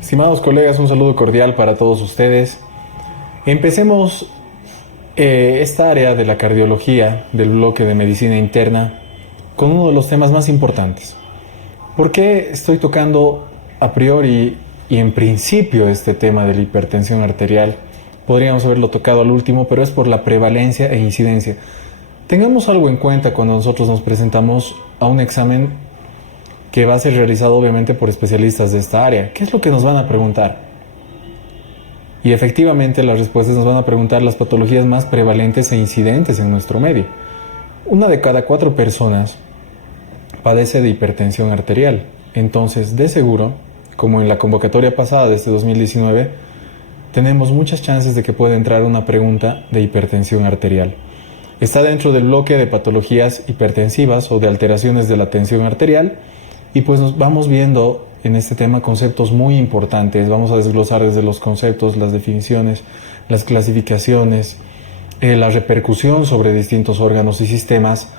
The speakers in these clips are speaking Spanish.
Estimados colegas, un saludo cordial para todos ustedes. Empecemos esta área de la cardiología del bloque de medicina interna con uno de los temas más importantes. ¿Por qué estoy tocando a priori y en principio este tema de la hipertensión arterial? Podríamos haberlo tocado al último, pero es por la prevalencia e incidencia. Tengamos algo en cuenta cuando nosotros nos presentamos a un examen que va a ser realizado obviamente por especialistas de esta área. ¿Qué es lo que nos van a preguntar? Y efectivamente las respuestas nos van a preguntar las patologías más prevalentes e incidentes en nuestro medio. 1 de cada 4 personas padece de hipertensión arterial. Entonces, de seguro, como en la convocatoria pasada de este 2019, tenemos muchas chances de que pueda entrar una pregunta de hipertensión arterial. Está dentro del bloque de patologías hipertensivas o de alteraciones de la tensión arterial. Y pues nos vamos viendo en este tema conceptos muy importantes. Vamos a desglosar desde los conceptos, las definiciones, las clasificaciones, la repercusión sobre distintos órganos y sistemas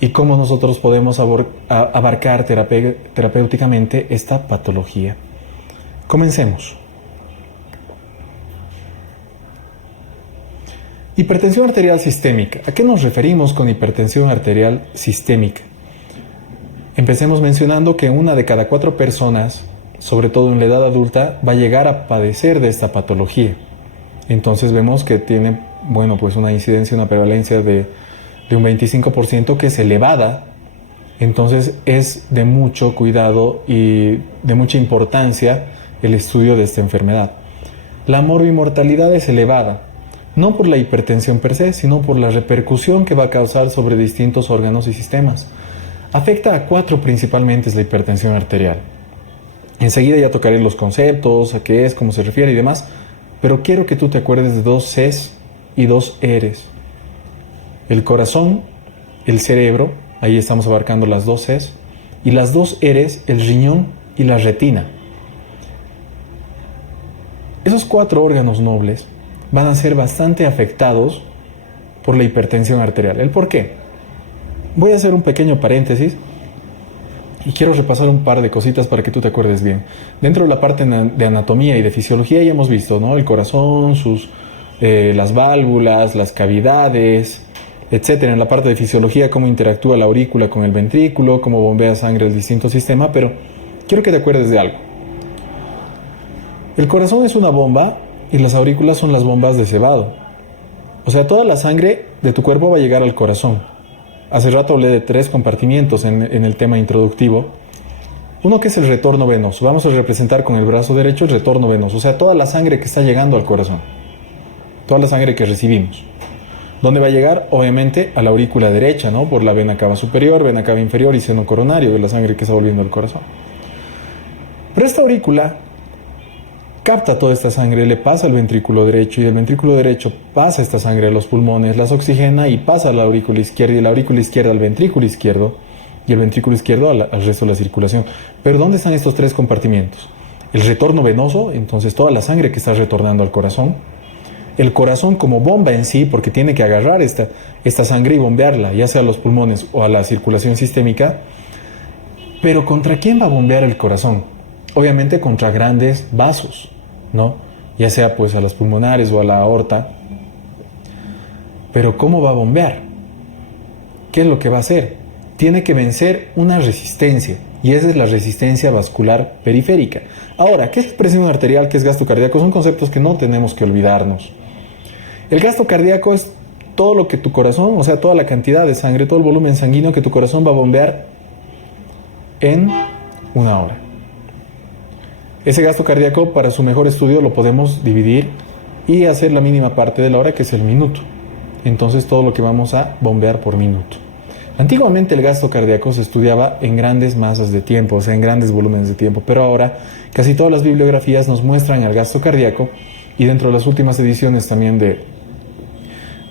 y cómo nosotros podemos abarcar terapéuticamente esta patología. Comencemos. Hipertensión arterial sistémica. ¿A qué nos referimos con hipertensión arterial sistémica? Empecemos mencionando que 1 de cada 4 personas, sobre todo en la edad adulta, va a llegar a padecer de esta patología. Entonces vemos que tiene, pues una incidencia, una prevalencia de un 25% que es elevada. Entonces es de mucho cuidado y de mucha importancia el estudio de esta enfermedad. La morbimortalidad es elevada, no por la hipertensión per se, sino por la repercusión que va a causar sobre distintos órganos y sistemas. Afecta a 4 principalmente la hipertensión arterial. Enseguida ya tocaré los conceptos, a qué es, cómo se refiere y demás, pero quiero que tú te acuerdes de 2 Cs y 2 Rs. El corazón, el cerebro, ahí estamos abarcando las 2 Cs, y las 2 Rs, el riñón y la retina. Esos 4 órganos nobles van a ser bastante afectados por la hipertensión arterial. ¿El por qué? Voy a hacer un pequeño paréntesis y quiero repasar un par de cositas para que tú te acuerdes bien. Dentro de la parte de anatomía y de fisiología ya hemos visto, ¿no? El corazón, las válvulas, las cavidades, etcétera. En la parte de fisiología, cómo interactúa la aurícula con el ventrículo, cómo bombea sangre el distinto sistema, pero quiero que te acuerdes de algo. El corazón es una bomba y las aurículas son las bombas de cebado. O sea, toda la sangre de tu cuerpo va a llegar al corazón. Hace rato hablé de 3 compartimientos en el tema introductivo. Uno que es el retorno venoso. Vamos a representar con el brazo derecho el retorno venoso. O sea, toda la sangre que está llegando al corazón. Toda la sangre que recibimos. ¿Dónde va a llegar? Obviamente a la aurícula derecha, ¿no? Por la vena cava superior, vena cava inferior y seno coronario de la sangre que está volviendo al corazón. Pero esta aurícula capta toda esta sangre, le pasa al ventrículo derecho y el ventrículo derecho pasa esta sangre a los pulmones, las oxigena y pasa a la aurícula izquierda y la aurícula izquierda al ventrículo izquierdo y el ventrículo izquierdo al resto de la circulación. Pero ¿dónde están estos 3 compartimientos? El retorno venoso, entonces toda la sangre que está retornando al corazón. El corazón como bomba en sí, porque tiene que agarrar esta sangre y bombearla, ya sea a los pulmones o a la circulación sistémica. Pero ¿contra quién va a bombear el corazón? Obviamente contra grandes vasos, ¿no? Ya sea pues a las pulmonares o a la aorta. Pero ¿cómo va a bombear? ¿Qué es lo que va a hacer? Tiene que vencer una resistencia, y esa es la resistencia vascular periférica. Ahora, ¿qué es presión arterial? ¿Qué es gasto cardíaco? Son conceptos que no tenemos que olvidarnos. El gasto cardíaco es todo lo que tu corazón, o sea, toda la cantidad de sangre, todo el volumen sanguíneo que tu corazón va a bombear en 1 hora. Ese gasto cardíaco, para su mejor estudio, lo podemos dividir y hacer la mínima parte de la hora, que es el minuto. Entonces, todo lo que vamos a bombear por minuto. Antiguamente el gasto cardíaco se estudiaba en grandes masas de tiempo, o sea, en grandes volúmenes de tiempo, pero ahora casi todas las bibliografías nos muestran el gasto cardíaco, y dentro de las últimas ediciones también de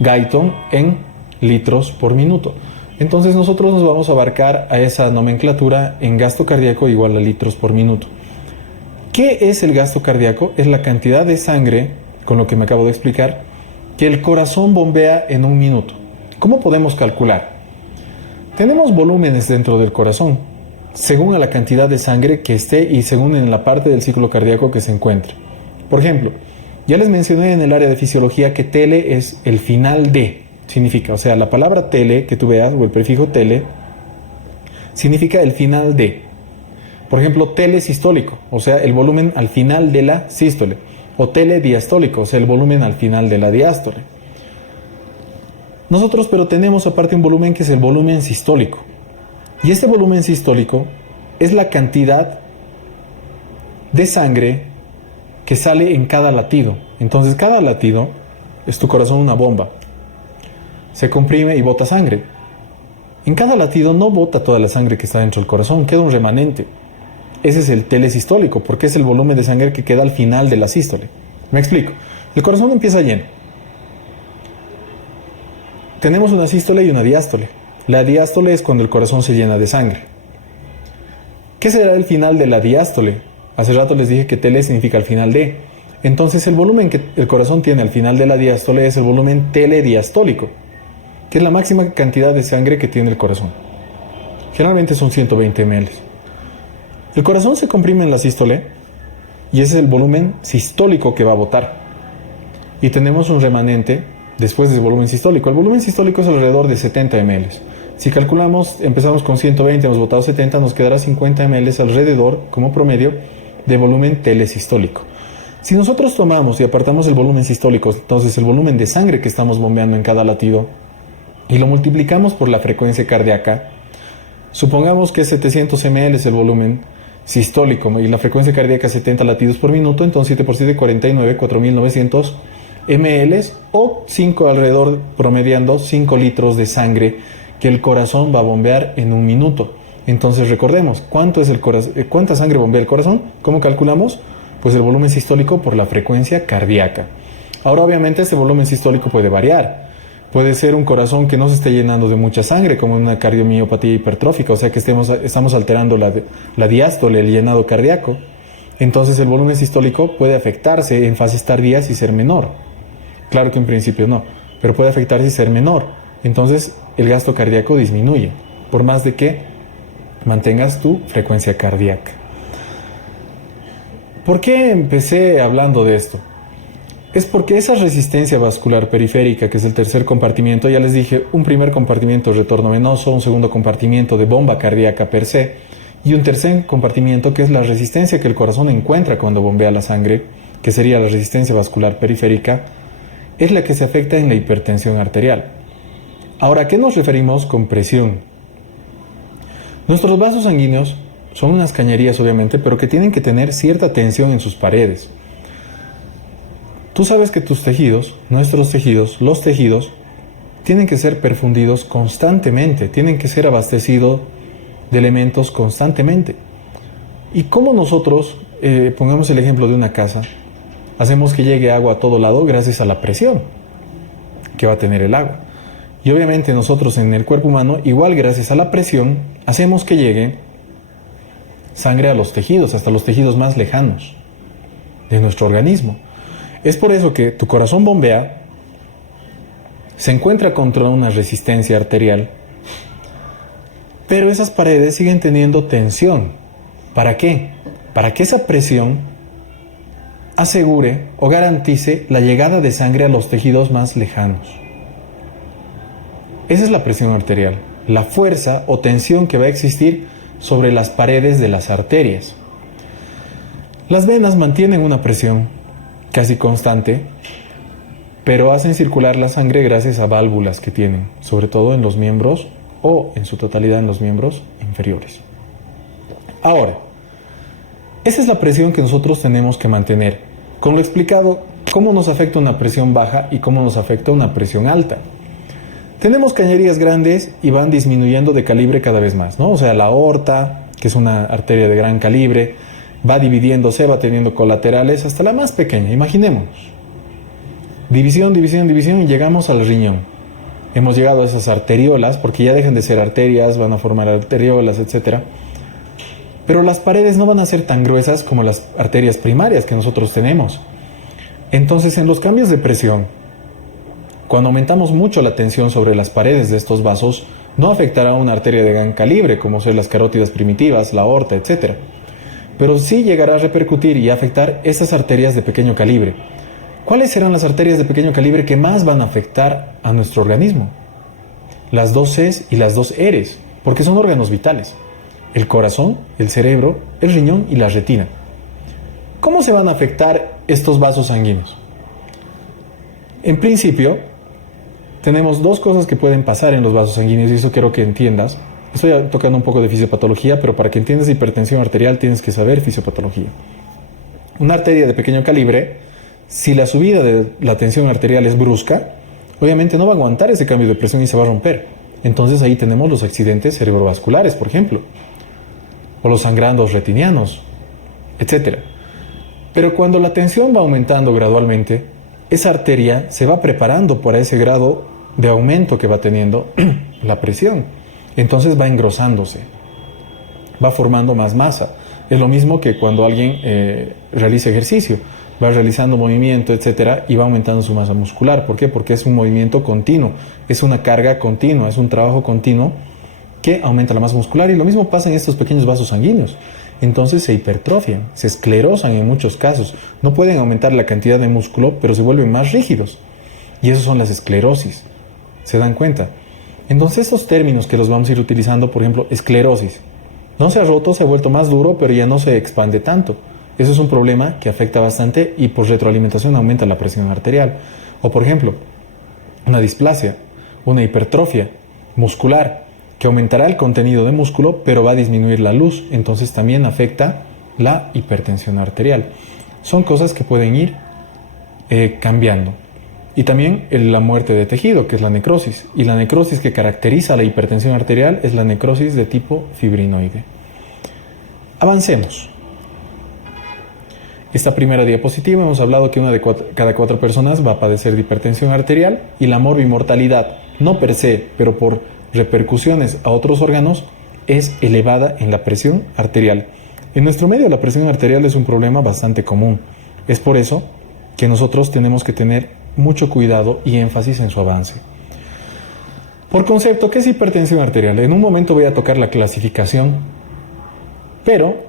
Guyton, en litros por minuto. Entonces nosotros nos vamos a abarcar a esa nomenclatura en gasto cardíaco igual a litros por minuto. ¿Qué es el gasto cardíaco? Es la cantidad de sangre, con lo que me acabo de explicar, que el corazón bombea en 1 minuto. ¿Cómo podemos calcular? Tenemos volúmenes dentro del corazón. según a la cantidad de sangre que esté y según en la parte del ciclo cardíaco que se encuentre. Por ejemplo, ya les mencioné en el área de fisiología que tele es el final de, significa, o sea, la palabra tele que tú veas, o el prefijo tele, significa el final de. Por ejemplo, telesistólico, o sea, el volumen al final de la sístole, o telediastólico, o sea, el volumen al final de la diástole. Nosotros pero tenemos aparte un volumen que es el volumen sistólico. Y este volumen sistólico es la cantidad de sangre que sale en cada latido. Entonces cada latido es tu corazón una bomba. Se comprime y bota sangre. En cada latido no bota toda la sangre que está dentro del corazón, queda un remanente. Ese es el telesistólico, porque es el volumen de sangre que queda al final de la sístole. Me explico. El corazón empieza lleno. Tenemos una sístole y una diástole. La diástole es cuando el corazón se llena de sangre. ¿Qué será el final de la diástole? Hace rato les dije que tele significa al final de. Entonces el volumen que el corazón tiene al final de la diástole es el volumen telediastólico, que es la máxima cantidad de sangre que tiene el corazón. Generalmente son 120 ml. El corazón se comprime en la sístole y ese es el volumen sistólico que va a botar. Y tenemos un remanente después del volumen sistólico. El volumen sistólico es alrededor de 70 ml. Si calculamos, empezamos con 120, hemos botado 70, nos quedará 50 ml alrededor, como promedio, de volumen telesistólico. Si nosotros tomamos y apartamos el volumen sistólico, entonces el volumen de sangre que estamos bombeando en cada latido, y lo multiplicamos por la frecuencia cardíaca, supongamos que 700 ml es el volumen sistólico y la frecuencia cardíaca 70 latidos por minuto, entonces 7 por 7, 49, 4900 ml o 5 alrededor, promediando 5 litros de sangre que el corazón va a bombear en un minuto. Entonces recordemos, ¿cuánta sangre bombea el corazón? ¿Cómo calculamos? Pues el volumen sistólico por la frecuencia cardíaca. Ahora obviamente este volumen sistólico puede variar. Puede ser un corazón que no se esté llenando de mucha sangre, como una cardiomiopatía hipertrófica, o sea que estamos alterando la diástole, el llenado cardíaco. Entonces el volumen sistólico puede afectarse en fases tardías y ser menor. Claro que en principio no, pero puede afectarse y ser menor. Entonces el gasto cardíaco disminuye, por más de que mantengas tu frecuencia cardíaca. ¿Por qué empecé hablando de esto? Es porque esa resistencia vascular periférica, que es el tercer compartimiento, ya les dije, un primer compartimiento de retorno venoso, un segundo compartimiento de bomba cardíaca per se, y un tercer compartimiento que es la resistencia que el corazón encuentra cuando bombea la sangre, que sería la resistencia vascular periférica, es la que se afecta en la hipertensión arterial. Ahora, ¿a qué nos referimos con presión? Nuestros vasos sanguíneos son unas cañerías, obviamente, pero que tienen que tener cierta tensión en sus paredes. Tú sabes que tus tejidos, nuestros tejidos, los tejidos, tienen que ser perfundidos constantemente, tienen que ser abastecidos de elementos constantemente. ¿Y cómo nosotros, pongamos el ejemplo de una casa, hacemos que llegue agua a todo lado? Gracias a la presión que va a tener el agua. Y obviamente nosotros en el cuerpo humano, igual gracias a la presión, hacemos que llegue sangre a los tejidos, hasta los tejidos más lejanos de nuestro organismo. Es por eso que tu corazón bombea, se encuentra contra una resistencia arterial, pero esas paredes siguen teniendo tensión. ¿Para qué? Para que esa presión asegure o garantice la llegada de sangre a los tejidos más lejanos. Esa es la presión arterial, la fuerza o tensión que va a existir sobre las paredes de las arterias. Las venas mantienen una presión casi constante, pero hacen circular la sangre gracias a válvulas que tienen, sobre todo en los miembros o en su totalidad en los miembros inferiores. Ahora, esa es la presión que nosotros tenemos que mantener. Con lo explicado, cómo nos afecta una presión baja y cómo nos afecta una presión alta. Tenemos cañerías grandes y van disminuyendo de calibre cada vez más, ¿no? O sea, la aorta, que es una arteria de gran calibre, va dividiéndose, va teniendo colaterales hasta la más pequeña, imaginémonos. División, división, división y llegamos al riñón. Hemos llegado a esas arteriolas, porque ya dejan de ser arterias, van a formar arteriolas, etc. Pero las paredes no van a ser tan gruesas como las arterias primarias que nosotros tenemos. Entonces, en los cambios de presión, cuando aumentamos mucho la tensión sobre las paredes de estos vasos, No afectará a una arteria de gran calibre, como son las carótidas primitivas, la aorta, etc. Pero sí llegará a repercutir y afectar esas arterias de pequeño calibre. ¿Cuáles serán las arterias de pequeño calibre que más van a afectar a nuestro organismo? Las dos Cs y las dos Rs, porque son órganos vitales. El corazón, el cerebro, el riñón y la retina. ¿Cómo se van a afectar estos vasos sanguíneos? En principio, tenemos dos cosas que pueden pasar en los vasos sanguíneos y eso quiero que entiendas. Estoy tocando un poco de fisiopatología, pero para que entiendas hipertensión arterial tienes que saber fisiopatología. Una arteria de pequeño calibre, si la subida de la tensión arterial es brusca, obviamente no va a aguantar ese cambio de presión y se va a romper. Entonces ahí tenemos los accidentes cerebrovasculares, por ejemplo, o los sangrandos retinianos, etc. Pero cuando la tensión va aumentando gradualmente, esa arteria se va preparando para ese grado de aumento que va teniendo la presión. Entonces va engrosándose, va formando más masa. Es lo mismo que cuando alguien realiza ejercicio, va realizando movimiento, etcétera, y va aumentando su masa muscular. ¿Por qué? Porque es un movimiento continuo, es una carga continua, es un trabajo continuo que aumenta la masa muscular. Y lo mismo pasa en estos pequeños vasos sanguíneos. Entonces se hipertrofian, se esclerosan en muchos casos. No pueden aumentar la cantidad de músculo, pero se vuelven más rígidos. Y eso son las esclerosis. ¿Se dan cuenta? Entonces estos términos que los vamos a ir utilizando, por ejemplo, esclerosis. No se ha roto, se ha vuelto más duro, pero ya no se expande tanto. Eso es un problema que afecta bastante y por retroalimentación aumenta la presión arterial. O por ejemplo, una displasia, una hipertrofia muscular, que aumentará el contenido de músculo, pero va a disminuir la luz, entonces también afecta la hipertensión arterial. Son cosas que pueden ir cambiando. Y también la muerte de tejido, que es la necrosis. Y la necrosis que caracteriza la hipertensión arterial es la necrosis de tipo fibrinoide. Avancemos. Esta primera diapositiva hemos hablado que una de cada 4 personas va a padecer de hipertensión arterial y la morbimortalidad, no per se, pero por repercusiones a otros órganos, es elevada en la presión arterial. En nuestro medio la presión arterial es un problema bastante común. Es por eso que nosotros tenemos que tener mucho cuidado y énfasis en su avance. Por concepto, ¿qué es hipertensión arterial? En un momento voy a tocar la clasificación, pero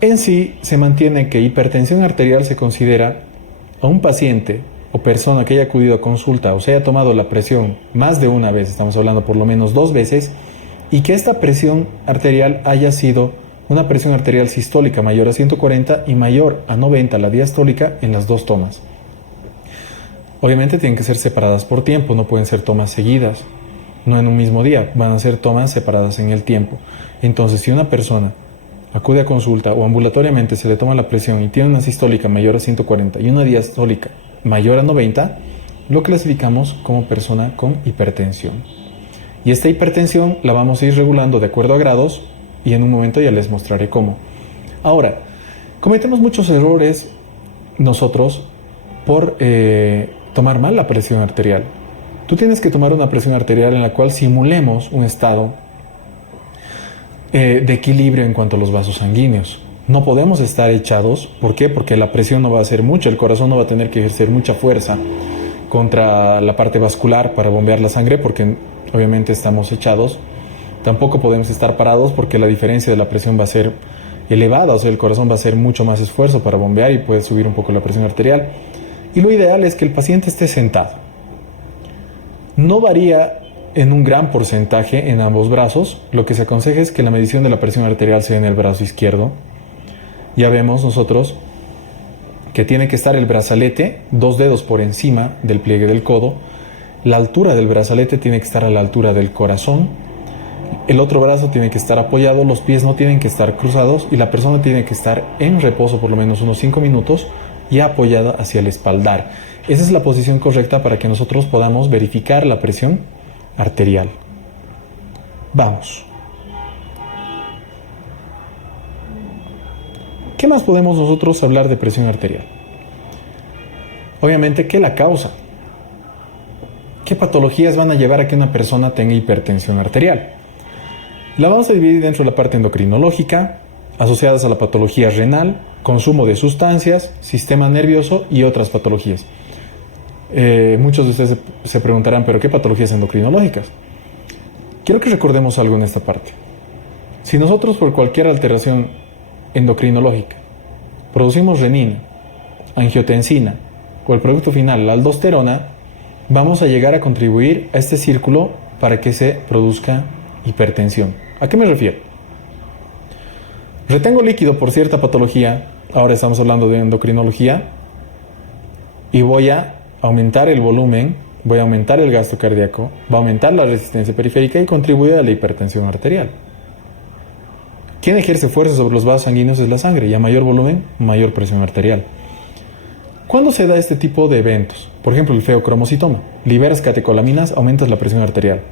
en sí se mantiene que hipertensión arterial se considera a un paciente o persona que haya acudido a consulta o se haya tomado la presión más de una vez, estamos hablando por lo menos 2 veces, y que esta presión arterial haya sido una presión arterial sistólica mayor a 140 y mayor a 90 la diastólica en las 2 tomas. Obviamente tienen que ser separadas por tiempo, no pueden ser tomas seguidas, no en un mismo día, van a ser tomas separadas en el tiempo. Entonces, si una persona acude a consulta o ambulatoriamente se le toma la presión y tiene una sistólica mayor a 140 y una diastólica mayor a 90, lo clasificamos como persona con hipertensión. Y esta hipertensión la vamos a ir regulando de acuerdo a grados y en un momento ya les mostraré cómo. Ahora, cometemos muchos errores nosotros por tomar mal la presión arterial. Tú tienes que tomar una presión arterial en la cual simulemos un estado de equilibrio en cuanto a los vasos sanguíneos. No podemos estar echados. ¿Por qué? Porque la presión no va a ser mucha, el corazón no va a tener que ejercer mucha fuerza contra la parte vascular para bombear la sangre, porque obviamente estamos echados. Tampoco podemos estar parados porque la diferencia de la presión va a ser elevada, o sea, el corazón va a hacer mucho más esfuerzo para bombear y puede subir un poco la presión arterial. Y lo ideal es que el paciente esté sentado. No varía en un gran porcentaje en ambos brazos. Lo que se aconseja es que la medición de la presión arterial sea en el brazo izquierdo. Ya vemos nosotros que tiene que estar el brazalete 2 dedos por encima del pliegue del codo. La altura del brazalete tiene que estar a la altura del corazón. El otro brazo tiene que estar apoyado, los pies no tienen que estar cruzados y la persona tiene que estar en reposo por lo menos unos 5 minutos y apoyada hacia el espaldar. Esa es la posición correcta para que nosotros podamos verificar la presión arterial. Vamos. ¿Qué más podemos nosotros hablar de presión arterial? Obviamente, ¿qué la causa? ¿Qué patologías van a llevar a que una persona tenga hipertensión arterial? La vamos a dividir dentro de la parte endocrinológica, asociadas a la patología renal, consumo de sustancias, sistema nervioso y otras patologías. Muchos de ustedes se preguntarán, ¿pero qué patologías endocrinológicas? quiero que recordemos algo en esta parte. Si nosotros por cualquier alteración endocrinológica producimos renina, angiotensina o el producto final, la aldosterona, vamos a llegar a contribuir a este círculo para que se produzca hipertensión. ¿A qué me refiero? Retengo líquido por cierta patología, ahora estamos hablando de endocrinología, y voy a aumentar el volumen, voy a aumentar el gasto cardíaco, va a aumentar la resistencia periférica y contribuye a la hipertensión arterial. Quien ejerce fuerza sobre los vasos sanguíneos es la sangre, y a mayor volumen, mayor presión arterial. ¿Cuándo se da este tipo de eventos? Por ejemplo, el feocromocitoma. Liberas catecolaminas, aumentas la presión arterial.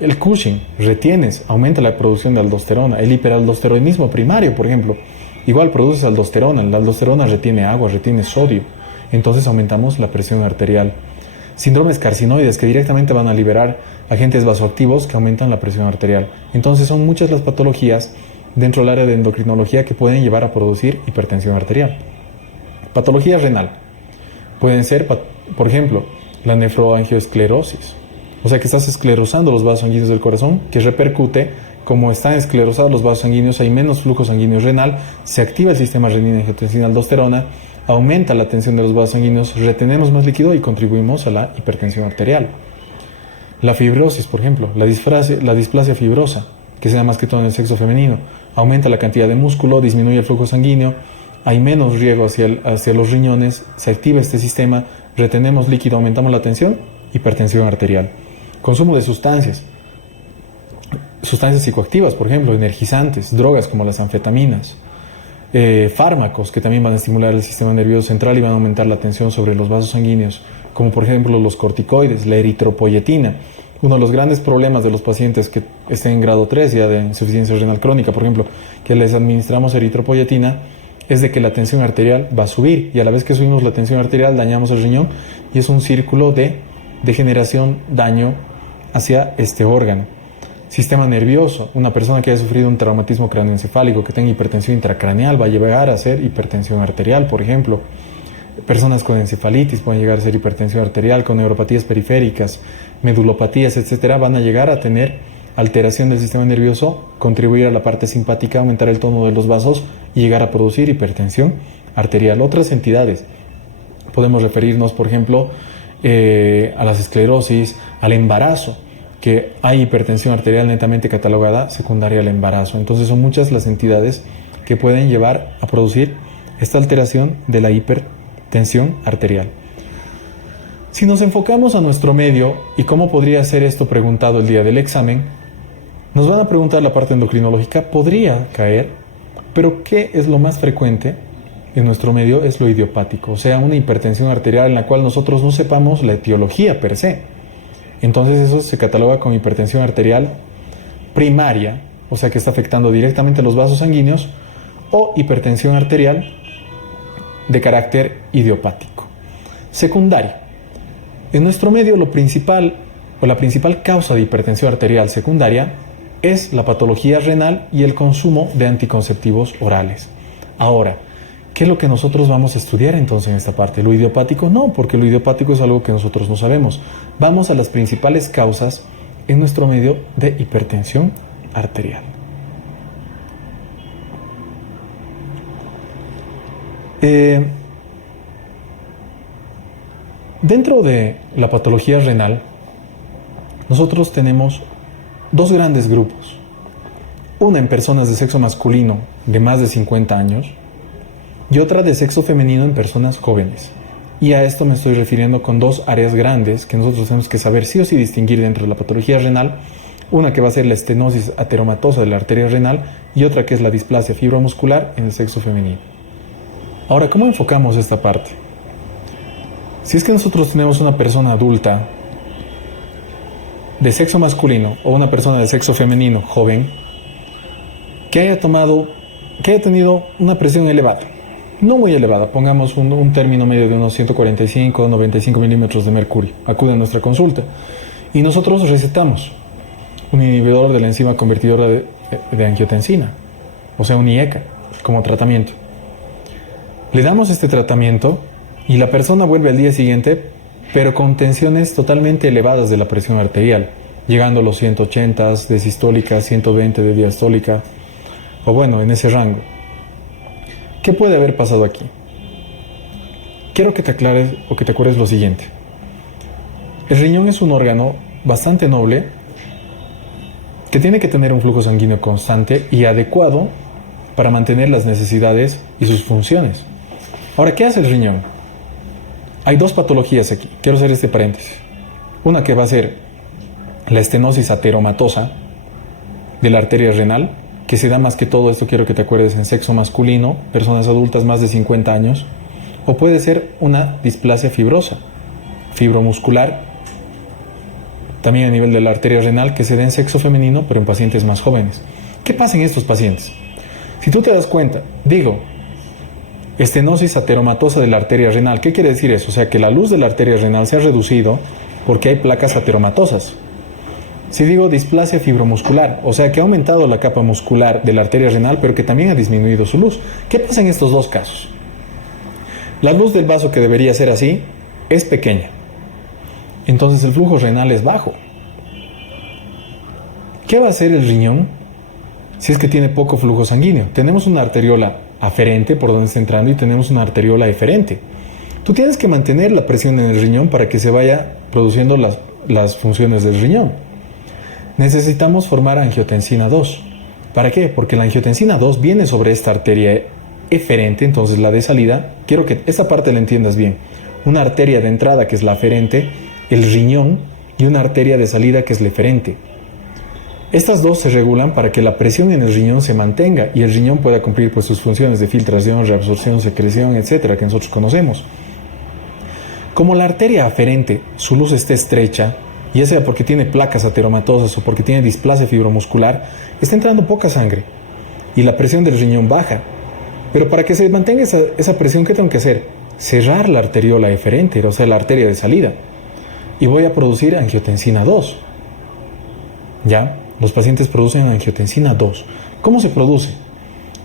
El Cushing, retienes, aumenta la producción de aldosterona. El hiperaldosteronismo primario, por ejemplo, igual produces aldosterona. La aldosterona retiene agua, retiene sodio. Entonces aumentamos la presión arterial. Síndromes carcinoides que directamente van a liberar agentes vasoactivos que aumentan la presión arterial. Entonces son muchas las patologías dentro del área de endocrinología que pueden llevar a producir hipertensión arterial. Patología renal. Pueden ser, por ejemplo, la nefroangioesclerosis. O sea que estás esclerosando los vasos sanguíneos del corazón, que repercute, como están esclerosados los vasos sanguíneos, hay menos flujo sanguíneo renal, se activa el sistema renina, angiotensina, aldosterona, aumenta la tensión de los vasos sanguíneos, retenemos más líquido y contribuimos a la hipertensión arterial. La fibrosis, por ejemplo, la displasia fibrosa, que se da más que todo en el sexo femenino, aumenta la cantidad de músculo, disminuye el flujo sanguíneo, hay menos riego hacia los riñones, se activa este sistema, retenemos líquido, aumentamos la tensión, hipertensión arterial. Consumo de sustancias psicoactivas, por ejemplo, energizantes, drogas como las anfetaminas, fármacos que también van a estimular el sistema nervioso central y van a aumentar la tensión sobre los vasos sanguíneos, como por ejemplo los corticoides, la eritropoyetina. Uno de los grandes problemas de los pacientes que estén en grado 3 ya de insuficiencia renal crónica, por ejemplo, que les administramos eritropoyetina, es de que la tensión arterial va a subir, y a la vez que subimos la tensión arterial dañamos el riñón, y es un círculo de degeneración, daño hacia este órgano. Sistema nervioso. Una persona que haya sufrido un traumatismo cráneoencefálico, que tenga hipertensión intracraneal, va a llegar a ser hipertensión arterial, por ejemplo. Personas con encefalitis pueden llegar a ser hipertensión arterial, con neuropatías periféricas, medulopatías, etcétera, van a llegar a tener alteración del sistema nervioso, contribuir a la parte simpática, aumentar el tono de los vasos y llegar a producir hipertensión arterial. Otras entidades, podemos referirnos, por ejemplo, a las esclerosis, al embarazo, que hay hipertensión arterial netamente catalogada secundaria al embarazo. Entonces son muchas las entidades que pueden llevar a producir esta alteración de la hipertensión arterial. Si nos enfocamos a nuestro medio y cómo podría ser esto preguntado el día del examen, nos van a preguntar la parte endocrinológica, podría caer, pero ¿qué es lo más frecuente en nuestro medio? Es lo idiopático, o sea, una hipertensión arterial en la cual nosotros no sepamos la etiología per se. Entonces eso se cataloga como hipertensión arterial primaria, o sea que está afectando directamente los vasos sanguíneos, o hipertensión arterial de carácter idiopático. Secundaria. En nuestro medio la principal causa de hipertensión arterial secundaria es la patología renal y el consumo de anticonceptivos orales. Ahora, ¿qué es lo que nosotros vamos a estudiar entonces en esta parte? ¿Lo idiopático? No, porque lo idiopático es algo que nosotros no sabemos. Vamos a las principales causas en nuestro medio de hipertensión arterial. Dentro de la patología renal, nosotros tenemos dos grandes grupos. Una en personas de sexo masculino de más de 50 años y otra de sexo femenino en personas jóvenes. Y a esto me estoy refiriendo con dos áreas grandes que nosotros tenemos que saber sí o sí distinguir dentro de la patología renal. Una que va a ser la estenosis ateromatosa de la arteria renal y otra que es la displasia fibromuscular en el sexo femenino. Ahora, ¿cómo enfocamos esta parte? Si es que nosotros tenemos una persona adulta de sexo masculino o una persona de sexo femenino joven que haya tenido una presión elevada, no muy elevada, pongamos un término medio de unos 145 o 95 milímetros de mercurio, acude a nuestra consulta y nosotros recetamos un inhibidor de la enzima convertidora de angiotensina, o sea, un IECA, como tratamiento. Le damos este tratamiento y la persona vuelve al día siguiente, pero con tensiones totalmente elevadas de la presión arterial. llegando a los 180 de sistólica, 120 de diastólica, o bueno, en ese rango. ¿Qué puede haber pasado aquí? Quiero que te aclares o que te acuerdes lo siguiente. El riñón es un órgano bastante noble que tiene que tener un flujo sanguíneo constante y adecuado para mantener las necesidades y sus funciones. Ahora, ¿qué hace el riñón? Hay dos patologías aquí. Quiero hacer este paréntesis. Una que va a ser la estenosis ateromatosa de la arteria renal, que se da más que todo, esto quiero que te acuerdes, en sexo masculino, personas adultas más de 50 años, o puede ser una displasia fibrosa, fibromuscular, también a nivel de la arteria renal, que se da en sexo femenino, pero en pacientes más jóvenes. ¿Qué pasa en estos pacientes? Si tú te das cuenta, digo, estenosis ateromatosa de la arteria renal, ¿qué quiere decir eso? O sea, que la luz de la arteria renal se ha reducido porque hay placas ateromatosas. Si digo displasia fibromuscular, o sea, que ha aumentado la capa muscular de la arteria renal, pero que también ha disminuido su luz. ¿Qué pasa en estos dos casos? La luz del vaso, que debería ser así, es pequeña. Entonces el flujo renal es bajo. ¿Qué va a hacer el riñón si es que tiene poco flujo sanguíneo? Tenemos una arteriola aferente por donde está entrando y tenemos una arteriola eferente. Tú tienes que mantener la presión en el riñón para que se vaya produciendo las funciones del riñón. Necesitamos formar angiotensina 2. ¿Para qué? Porque la angiotensina 2 viene sobre esta arteria eferente, entonces la de salida, quiero que esta parte la entiendas bien. Una arteria de entrada, que es la aferente, el riñón, y una arteria de salida, que es la eferente. Estas dos se regulan para que la presión en el riñón se mantenga y el riñón pueda cumplir pues sus funciones de filtración, reabsorción, secreción, etcétera, que nosotros conocemos. Como la arteria aferente, su luz está estrecha, ya sea porque tiene placas ateromatosas o porque tiene displasia fibromuscular, está entrando poca sangre y la presión del riñón baja. Pero para que se mantenga esa presión, ¿qué tengo que hacer? Cerrar la arteriola eferente, o sea, la arteria de salida. Y voy a producir angiotensina 2. ¿Ya? Los pacientes producen angiotensina 2. ¿Cómo se produce?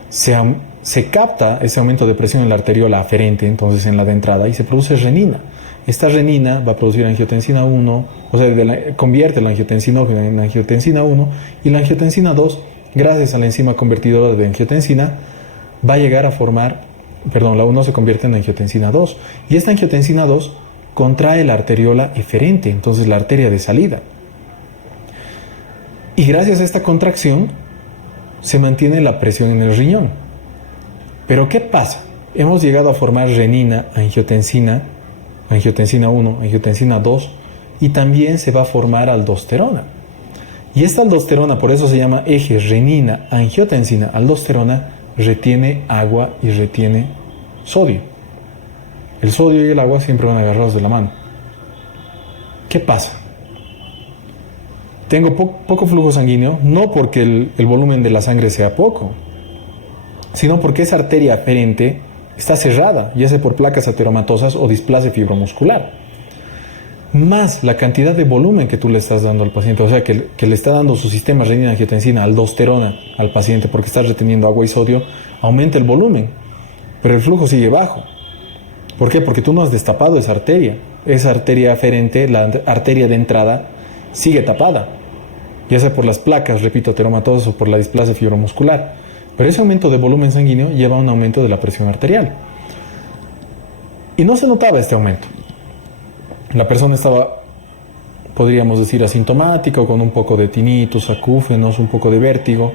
Se capta ese aumento de presión en la arteriola aferente, entonces en la de entrada, y se produce renina. Esta renina va a producir angiotensina 1, o sea, convierte la angiotensinógena en angiotensina 1, y la angiotensina 2, gracias a la enzima convertidora de angiotensina, va a llegar a formar, la 1 se convierte en angiotensina 2, y esta angiotensina 2 contrae la arteriola eferente, entonces la arteria de salida. Y gracias a esta contracción se mantiene la presión en el riñón. Pero ¿qué pasa? Hemos llegado a formar renina, angiotensina 1, angiotensina 2, y también se va a formar aldosterona. Y esta aldosterona, por eso se llama eje renina, angiotensina, aldosterona, retiene agua y retiene sodio. El sodio y el agua siempre van agarrados de la mano. ¿Qué pasa? Tengo poco flujo sanguíneo, no porque el volumen de la sangre sea poco, sino porque esa arteria aferente está cerrada, ya sea por placas ateromatosas o displasia fibromuscular. Más la cantidad de volumen que tú le estás dando al paciente, o sea, que le está dando su sistema renina, angiotensina, aldosterona al paciente porque está reteniendo agua y sodio, aumenta el volumen, pero el flujo sigue bajo. ¿Por qué? Porque tú no has destapado esa arteria aferente, la arteria de entrada, sigue tapada, ya sea por las placas, repito, ateromatosas o por la displasia fibromuscular. Pero ese aumento de volumen sanguíneo lleva a un aumento de la presión arterial. Y no se notaba este aumento. La persona estaba, podríamos decir, asintomática o con un poco de tinnitus, acúfenos, un poco de vértigo.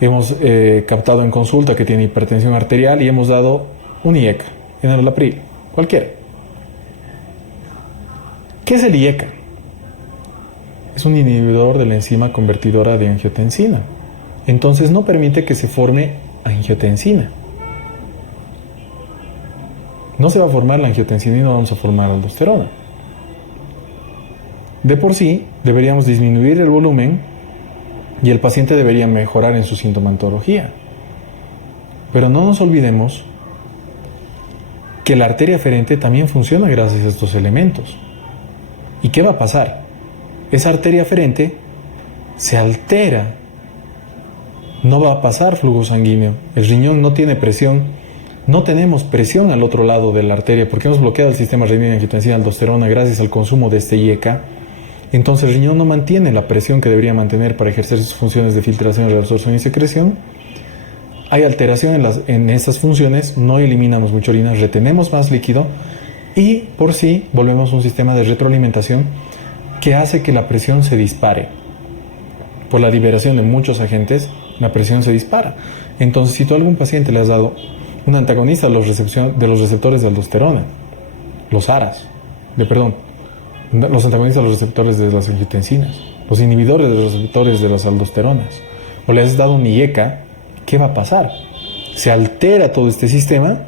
Hemos captado en consulta que tiene hipertensión arterial y hemos dado un IECA, enalapril, cualquiera. ¿Qué es el IECA? Es un inhibidor de la enzima convertidora de angiotensina. Entonces no permite que se forme angiotensina. No se va a formar la angiotensina y no vamos a formar aldosterona. De por sí, deberíamos disminuir el volumen y el paciente debería mejorar en su sintomatología. Pero no nos olvidemos que la arteria aferente también funciona gracias a estos elementos. ¿Y qué va a pasar? Esa arteria aferente se altera. No va a pasar flujo sanguíneo. El riñón no tiene presión. No tenemos presión al otro lado de la arteria porque hemos bloqueado el sistema renina, angiotensina, aldosterona gracias al consumo de este IECA. Entonces el riñón no mantiene la presión que debería mantener para ejercer sus funciones de filtración, reabsorción y secreción. Hay alteración en estas funciones, no eliminamos mucha orina, retenemos más líquido y por sí volvemos a un sistema de retroalimentación que hace que la presión se dispare. Por la liberación de muchos agentes, la presión se dispara. Entonces, si tú a algún paciente le has dado un antagonista de los receptores de aldosterona, los antagonistas de los receptores de las angiotensinas, los inhibidores de los receptores de las aldosteronas, o le has dado un IECA, ¿qué va a pasar? Se altera todo este sistema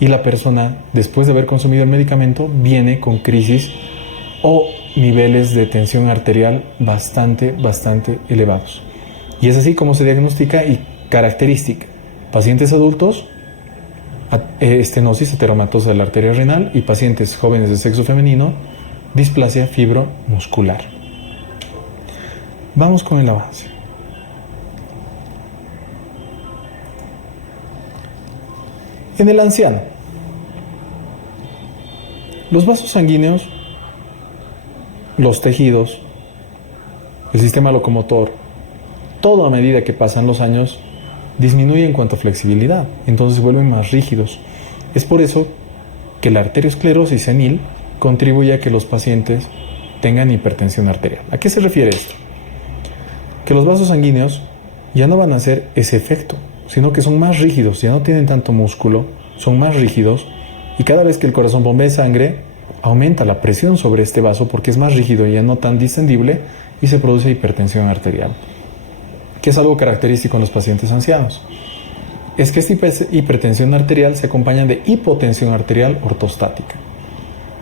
y la persona, después de haber consumido el medicamento, viene con crisis o niveles de tensión arterial bastante elevados. Y es así como se diagnostica y característica. Pacientes adultos, estenosis heteromatosa de la arteria renal, y pacientes jóvenes de sexo femenino, displasia fibromuscular. Vamos con el avance. En el anciano, los vasos sanguíneos, los tejidos, el sistema locomotor, todo a medida que pasan los años disminuye en cuanto a flexibilidad, entonces se vuelven más rígidos. Es por eso que la arteriosclerosis senil contribuye a que los pacientes tengan hipertensión arterial. ¿A qué se refiere esto? Que los vasos sanguíneos ya no van a hacer ese efecto, sino que son más rígidos, ya no tienen tanto músculo, son más rígidos, y cada vez que el corazón bombea sangre, aumenta la presión sobre este vaso porque es más rígido y ya no tan distendible, y se produce hipertensión arterial, que es algo característico en los pacientes ancianos. Es que esta hipertensión arterial se acompaña de hipotensión arterial ortostática.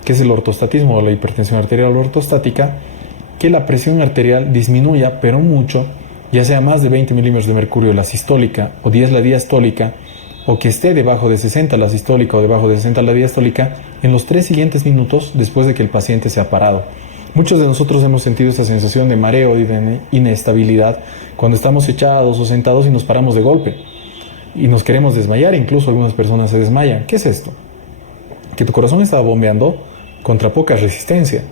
¿Qué es el ortostatismo o la hipertensión arterial ortostática? Que la presión arterial disminuya, pero mucho, ya sea más de 20 milímetros de mercurio la sistólica o 10 la diastólica, o que esté debajo de 60 la sistólica o debajo de 60 la diastólica, en los 3 siguientes minutos después de que el paciente se ha parado. Muchos de nosotros hemos sentido esa sensación de mareo y de inestabilidad cuando estamos echados o sentados y nos paramos de golpe y nos queremos desmayar, incluso algunas personas se desmayan. ¿Qué es esto? Que tu corazón estaba bombeando contra poca resistencia.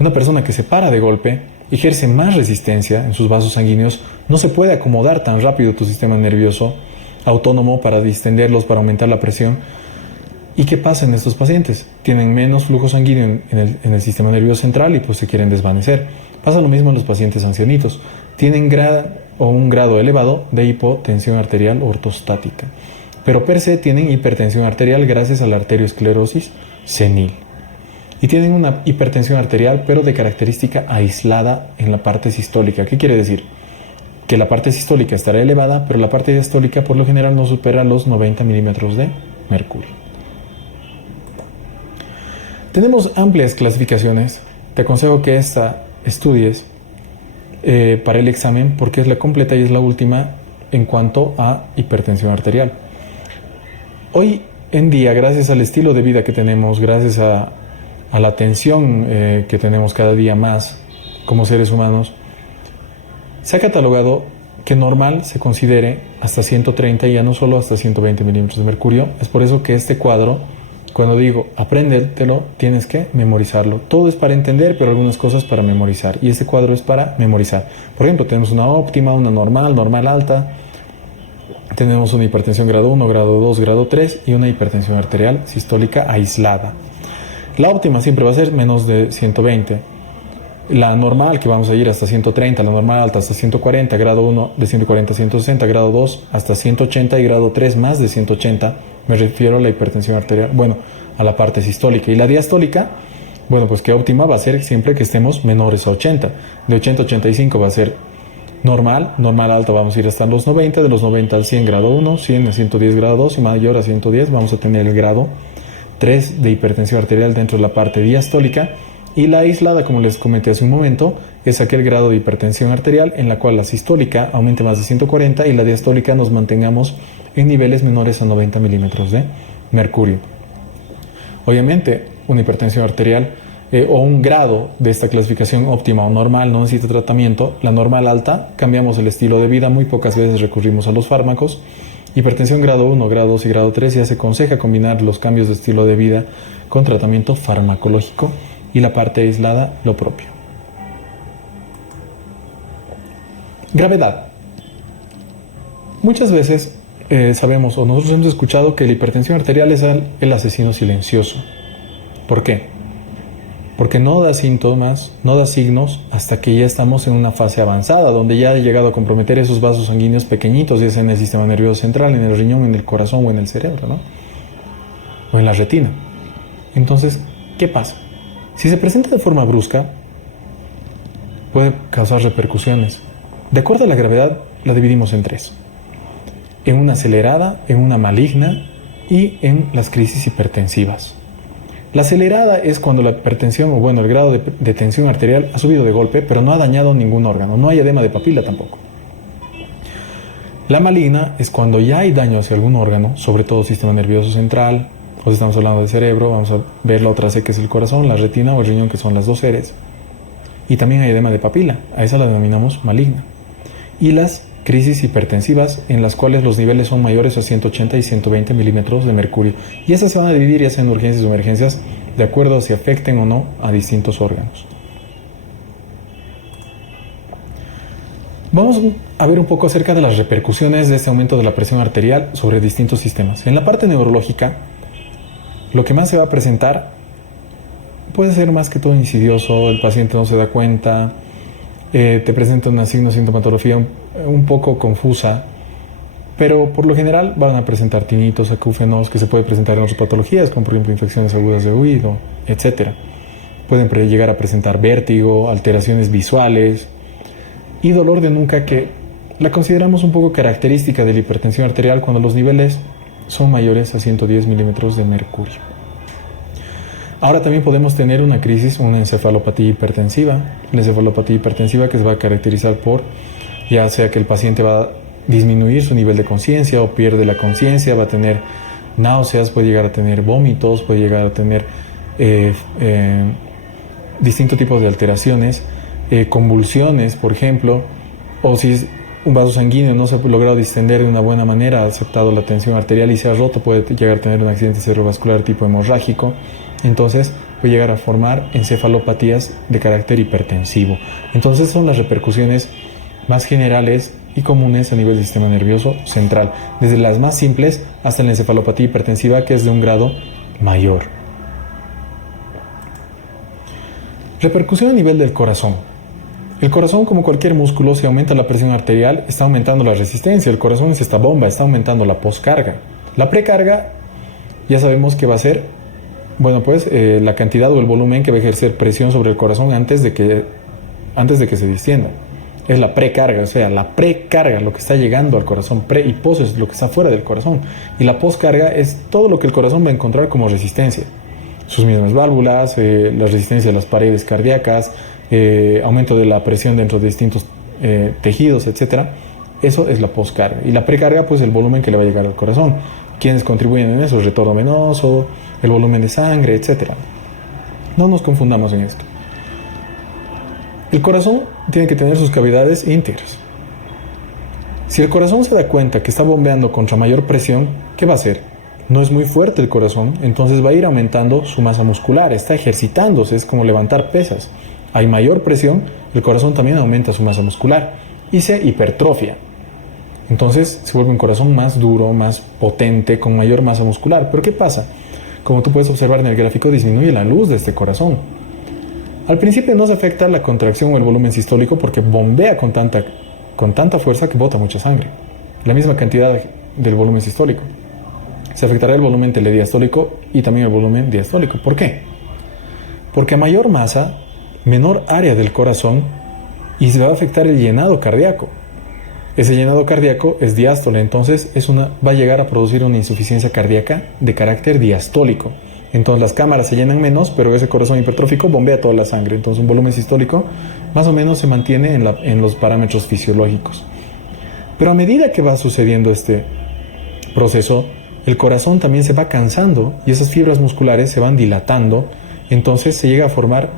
Una persona que se para de golpe ejerce más resistencia en sus vasos sanguíneos, no se puede acomodar tan rápido tu sistema nervioso autónomo para distenderlos, para aumentar la presión. ¿Y qué pasa en estos pacientes? Tienen menos flujo sanguíneo en el sistema nervioso central y pues se quieren desvanecer. Pasa lo mismo en los pacientes ancianitos. Tienen un grado elevado de hipotensión arterial ortostática, pero per se tienen hipertensión arterial gracias a la arteriosclerosis senil. Y tienen una hipertensión arterial, pero de característica aislada en la parte sistólica. ¿Qué quiere decir? Que la parte sistólica estará elevada, pero la parte diastólica por lo general no supera los 90 milímetros de mercurio. Tenemos amplias clasificaciones. Te aconsejo que esta estudies para el examen porque es la completa y es la última en cuanto a hipertensión arterial. Hoy en día, gracias al estilo de vida que tenemos, gracias a la atención que tenemos cada día más como seres humanos, se ha catalogado que normal se considere hasta 130 y ya no solo hasta 120 milímetros de mercurio. Es por eso que este cuadro, cuando digo apréndetelo, tienes que memorizarlo. Todo es para entender, pero algunas cosas para memorizar. Y este cuadro es para memorizar. Por ejemplo, tenemos una óptima, una normal, normal alta. Tenemos una hipertensión grado 1, grado 2, grado 3 y una hipertensión arterial sistólica aislada. La óptima siempre va a ser menos de 120. La normal, que vamos a ir hasta 130, la normal alta hasta 140, grado 1 de 140 a 160, grado 2 hasta 180 y grado 3 más de 180, me refiero a la hipertensión arterial, a la parte sistólica. Y la diastólica, pues que óptima va a ser siempre que estemos menores a 80, de 80 a 85 va a ser normal, normal alta vamos a ir hasta los 90, de los 90 al 100 grado 1, 100 a 110 grado 2 y mayor a 110 vamos a tener el grado 3 de hipertensión arterial dentro de la parte diastólica. Y la aislada, como les comenté hace un momento, es aquel grado de hipertensión arterial en la cual la sistólica aumente más de 140 y la diastólica nos mantengamos en niveles menores a 90 milímetros de mercurio. Obviamente, una hipertensión arterial o un grado de esta clasificación óptima o normal no necesita tratamiento. La normal alta, cambiamos el estilo de vida, muy pocas veces recurrimos a los fármacos. Hipertensión grado 1, grado 2 y grado 3 ya se aconseja combinar los cambios de estilo de vida con tratamiento farmacológico. Y la parte aislada, lo propio. Gravedad. Muchas veces sabemos o nosotros hemos escuchado que la hipertensión arterial es el asesino silencioso. ¿Por qué? Porque no da síntomas, no da signos hasta que ya estamos en una fase avanzada, donde ya ha llegado a comprometer esos vasos sanguíneos pequeñitos, ya sea en el sistema nervioso central, en el riñón, en el corazón o en el cerebro, ¿no? O en la retina. Entonces, ¿qué pasa? Si se presenta de forma brusca, puede causar repercusiones. De acuerdo a la gravedad, la dividimos en tres. En una acelerada, en una maligna y en las crisis hipertensivas. La acelerada es cuando la hipertensión, o bueno, el grado de tensión arterial ha subido de golpe, pero no ha dañado ningún órgano, no hay edema de papila tampoco. La maligna es cuando ya hay daño hacia algún órgano, sobre todo sistema nervioso central, o si estamos hablando de cerebro, vamos a ver la otra C que es el corazón, la retina o el riñón, que son las dos seres. Y también hay edema de papila, a esa la denominamos maligna. Y las crisis hipertensivas, en las cuales los niveles son mayores a 180 y 120 milímetros de mercurio. Y esas se van a dividir ya sea en urgencias o emergencias, de acuerdo a si afecten o no a distintos órganos. Vamos a ver un poco acerca de las repercusiones de este aumento de la presión arterial sobre distintos sistemas. En la parte neurológica, lo que más se va a presentar puede ser más que todo insidioso, el paciente no se da cuenta, te presenta una signo-sintomatología un poco confusa, pero por lo general van a presentar tinitos, acúfenos, que se puede presentar en otras patologías, como por ejemplo infecciones agudas de oído, etc. Pueden llegar a presentar vértigo, alteraciones visuales y dolor de nuca, que la consideramos un poco característica de la hipertensión arterial cuando los niveles son mayores a 110 milímetros de mercurio. Ahora también podemos tener una crisis, una encefalopatía hipertensiva. La encefalopatía hipertensiva que se va a caracterizar por, ya sea que el paciente va a disminuir su nivel de conciencia o pierde la conciencia, va a tener náuseas, puede llegar a tener vómitos, puede llegar a tener distintos tipos de alteraciones, convulsiones, por ejemplo, o si un vaso sanguíneo no se ha logrado distender de una buena manera, ha aceptado la tensión arterial y se ha roto, puede llegar a tener un accidente cerebrovascular tipo hemorrágico. Entonces puede llegar a formar encefalopatías de carácter hipertensivo. Entonces son las repercusiones más generales y comunes a nivel del sistema nervioso central, desde las más simples hasta la encefalopatía hipertensiva, que es de un grado mayor. Repercusión a nivel del corazón. El corazón, como cualquier músculo, si aumenta la presión arterial, está aumentando la resistencia. El corazón es esta bomba, está aumentando la poscarga. La precarga ya sabemos que va a ser, bueno, pues la cantidad o el volumen que va a ejercer presión sobre el corazón antes de que se distienda. Es la precarga, o sea, la precarga, lo que está llegando al corazón. Pre y pos es lo que está fuera del corazón. Y la poscarga es todo lo que el corazón va a encontrar como resistencia. Sus mismas válvulas, la resistencia de las paredes cardíacas, aumento de la presión dentro de distintos tejidos, etc. Eso es la poscarga. Y la precarga, pues el volumen que le va a llegar al corazón. ¿Quiénes contribuyen en eso? El retorno venoso, el volumen de sangre, etc. No nos confundamos en esto. El corazón tiene que tener sus cavidades íntegras. Si el corazón se da cuenta que está bombeando contra mayor presión, ¿qué va a hacer? No es muy fuerte el corazón, entonces va a ir aumentando su masa muscular, está ejercitándose, es como levantar pesas. Hay mayor presión, el corazón también aumenta su masa muscular y se hipertrofia. Entonces se vuelve un corazón más duro, más potente, con mayor masa muscular. ¿Pero qué pasa? Como tú puedes observar en el gráfico, disminuye la luz de este corazón. Al principio no se afecta la contracción o el volumen sistólico porque bombea con tanta fuerza que bota mucha sangre. La misma cantidad del volumen sistólico. Se afectará el volumen telediastólico y también el volumen diastólico. ¿Por qué? Porque a mayor masa, menor área del corazón y se va a afectar el llenado cardíaco. Ese llenado cardíaco es diástole, entonces va a llegar a producir una insuficiencia cardíaca de carácter diastólico. Entonces las cámaras se llenan menos, pero ese corazón hipertrófico bombea toda la sangre. Entonces un volumen sistólico más o menos se mantiene en los parámetros fisiológicos. Pero a medida que va sucediendo este proceso, el corazón también se va cansando y esas fibras musculares se van dilatando. Entonces se llega a formar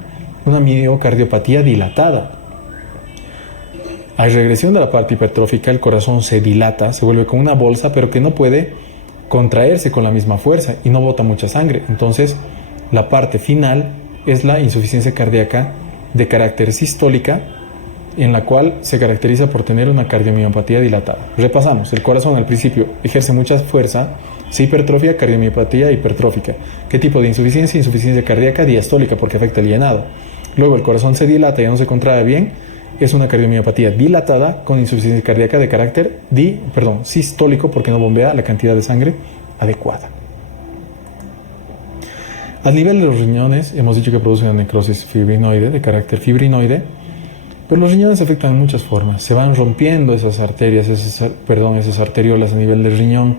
una miocardiopatía dilatada. Hay regresión de la parte hipertrófica, el corazón se dilata, se vuelve como una bolsa, pero que no puede contraerse con la misma fuerza y no bota mucha sangre. Entonces, la parte final es la insuficiencia cardíaca de carácter sistólica en la cual se caracteriza por tener una cardiomiopatía dilatada. Repasamos, el corazón al principio ejerce mucha fuerza, se hipertrofia, cardiomiopatía hipertrófica. ¿Qué tipo de insuficiencia? Insuficiencia cardíaca diastólica porque afecta el llenado. Luego el corazón se dilata y ya no se contrae bien, es una cardiomiopatía dilatada con insuficiencia cardíaca de carácter sistólico porque no bombea la cantidad de sangre adecuada. Al nivel de los riñones, hemos dicho que produce una necrosis fibrinoide, de carácter fibrinoide, pero los riñones se afectan en muchas formas. Se van rompiendo esas arterias, esas arteriolas a nivel del riñón,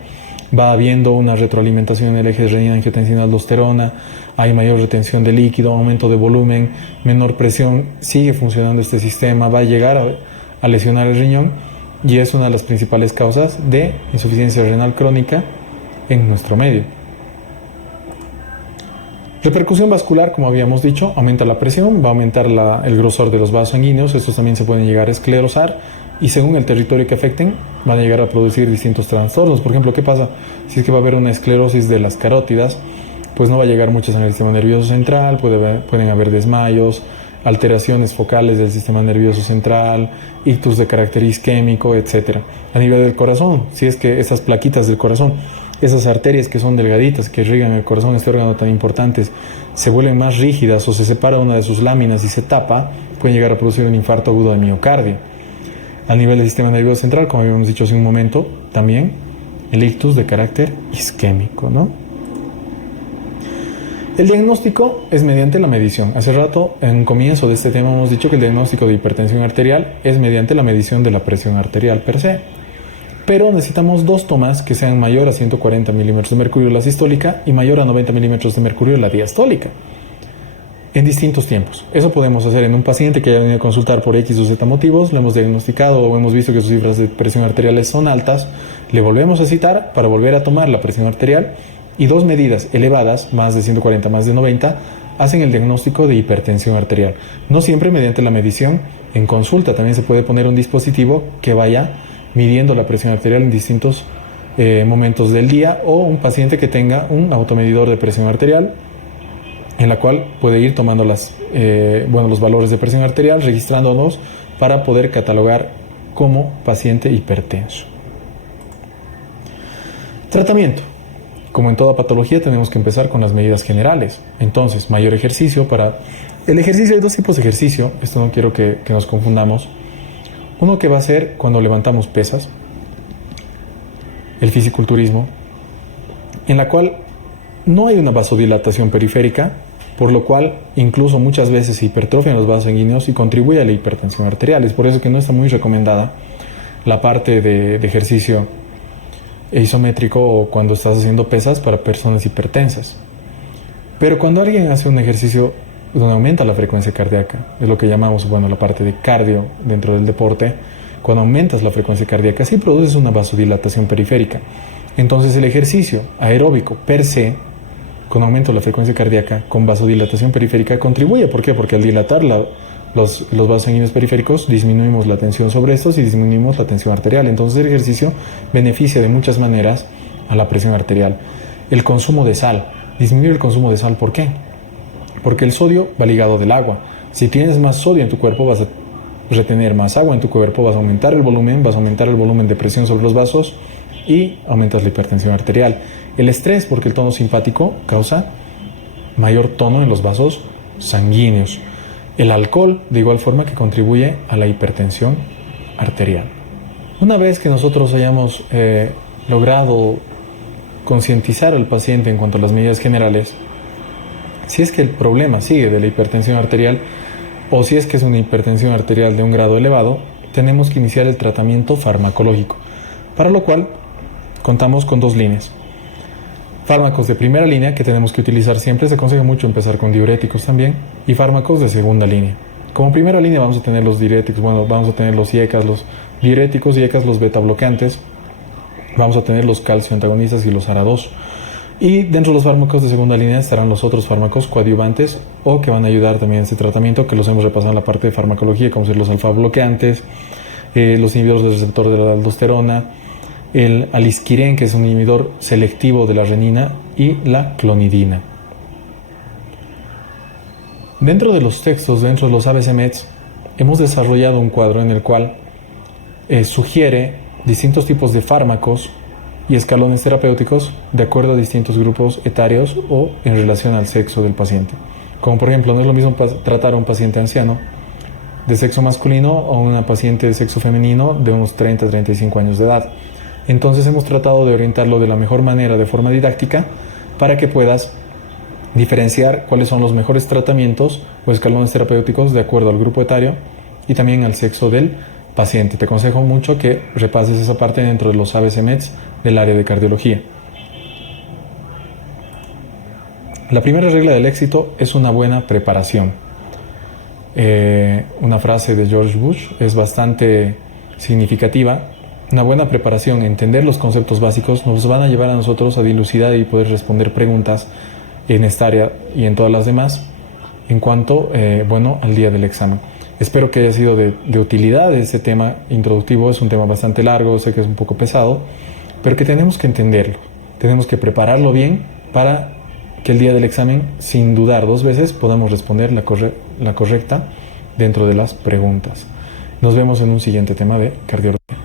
va habiendo una retroalimentación en el eje de renina-angiotensina-aldosterona, hay mayor retención de líquido, aumento de volumen, menor presión, sigue funcionando este sistema, va a llegar a lesionar el riñón y es una de las principales causas de insuficiencia renal crónica en nuestro medio. Repercusión vascular, como habíamos dicho, aumenta la presión, va a aumentar el grosor de los vasos sanguíneos, estos también se pueden llegar a esclerosar y según el territorio que afecten van a llegar a producir distintos trastornos. Por ejemplo, ¿qué pasa? Si es que va a haber una esclerosis de las carótidas, pues no va a llegar mucha sangre al sistema nervioso central, pueden haber desmayos, alteraciones focales del sistema nervioso central, ictus de carácter isquémico, etc. A nivel del corazón, si es que esas plaquitas del corazón, esas arterias que son delgaditas, que irrigan el corazón, este órgano tan importante, se vuelven más rígidas o se separa una de sus láminas y se tapa, pueden llegar a producir un infarto agudo de miocardio. A nivel del sistema nervioso central, como habíamos dicho hace un momento, también el ictus de carácter isquémico, ¿no? El diagnóstico es mediante la medición. Hace rato, en un comienzo de este tema, hemos dicho que el diagnóstico de hipertensión arterial es mediante la medición de la presión arterial per se. Pero necesitamos dos tomas que sean mayor a 140 milímetros de mercurio la sistólica y mayor a 90 milímetros de mercurio la diastólica, en distintos tiempos. Eso podemos hacer en un paciente que haya venido a consultar por X o Z motivos, lo hemos diagnosticado o hemos visto que sus cifras de presión arteriales son altas, le volvemos a citar para volver a tomar la presión arterial y dos medidas elevadas, más de 140, más de 90, hacen el diagnóstico de hipertensión arterial. No siempre mediante la medición en consulta, también se puede poner un dispositivo que vaya midiendo la presión arterial en distintos momentos del día o un paciente que tenga un automedidor de presión arterial en la cual puede ir tomando los valores de presión arterial, registrándonos para poder catalogar como paciente hipertenso. Tratamiento. Como en toda patología tenemos que empezar con las medidas generales. Entonces, mayor ejercicio El ejercicio, hay dos tipos de ejercicio, esto no quiero que nos confundamos. Uno que va a ser cuando levantamos pesas, el fisiculturismo, en la cual no hay una vasodilatación periférica, por lo cual incluso muchas veces se hipertrofian los vasos sanguíneos y contribuye a la hipertensión arterial. Es por eso que no está muy recomendada la parte de ejercicio isométrico o cuando estás haciendo pesas para personas hipertensas. Pero cuando alguien hace un ejercicio donde aumenta la frecuencia cardíaca, es lo que llamamos, la parte de cardio dentro del deporte, cuando aumentas la frecuencia cardíaca, sí produces una vasodilatación periférica. Entonces el ejercicio aeróbico per se, con aumento de la frecuencia cardíaca, con vasodilatación periférica, contribuye. ¿Por qué? Porque al dilatar los vasos sanguíneos periféricos, disminuimos la tensión sobre estos y disminuimos la tensión arterial. Entonces el ejercicio beneficia de muchas maneras a la presión arterial. El consumo de sal, disminuir el consumo de sal, ¿por qué? Porque el sodio va ligado del agua. Si tienes más sodio en tu cuerpo, vas a retener más agua en tu cuerpo, vas a aumentar el volumen de presión sobre los vasos y aumentas la hipertensión arterial. El estrés, porque el tono simpático causa mayor tono en los vasos sanguíneos. El alcohol, de igual forma, que contribuye a la hipertensión arterial. Una vez que nosotros hayamos logrado concientizar al paciente en cuanto a las medidas generales, si es que el problema sigue de la hipertensión arterial o si es que es una hipertensión arterial de un grado elevado, tenemos que iniciar el tratamiento farmacológico, para lo cual contamos con dos líneas. Fármacos de primera línea que tenemos que utilizar siempre, se aconseja mucho empezar con diuréticos también, y fármacos de segunda línea. Como primera línea vamos a tener los diuréticos, vamos a tener los IECAs, los diuréticos, IECAs, los beta bloqueantes, vamos a tener los calcio antagonistas y los ARA2. Y dentro de los fármacos de segunda línea estarán los otros fármacos coadyuvantes o que van a ayudar también en este tratamiento, que los hemos repasado en la parte de farmacología, como ser los alfa bloqueantes, los inhibidores del receptor de la aldosterona, el alisquirén, que es un inhibidor selectivo de la renina, y la clonidina. Dentro de los textos, dentro de los ABC-Meds, hemos desarrollado un cuadro en el cual sugiere distintos tipos de fármacos y escalones terapéuticos de acuerdo a distintos grupos etarios o en relación al sexo del paciente. Como por ejemplo, no es lo mismo tratar a un paciente anciano de sexo masculino o a una paciente de sexo femenino de unos 30-35 años de edad. Entonces hemos tratado de orientarlo de la mejor manera, de forma didáctica, para que puedas diferenciar cuáles son los mejores tratamientos o escalones terapéuticos de acuerdo al grupo etario y también al sexo del paciente. Te aconsejo mucho que repases esa parte dentro de los ABC-MEDs del área de cardiología. La primera regla del éxito es una buena preparación. Una frase de George Bush es bastante significativa. Una buena preparación, entender los conceptos básicos, nos van a llevar a nosotros a dilucidar y poder responder preguntas en esta área y en todas las demás en cuanto al día del examen. Espero que haya sido de utilidad este tema introductivo. Es un tema bastante largo, sé que es un poco pesado, pero que tenemos que entenderlo, tenemos que prepararlo bien para que el día del examen, sin dudar dos veces, podamos responder la correcta dentro de las preguntas. Nos vemos en un siguiente tema de cardiología.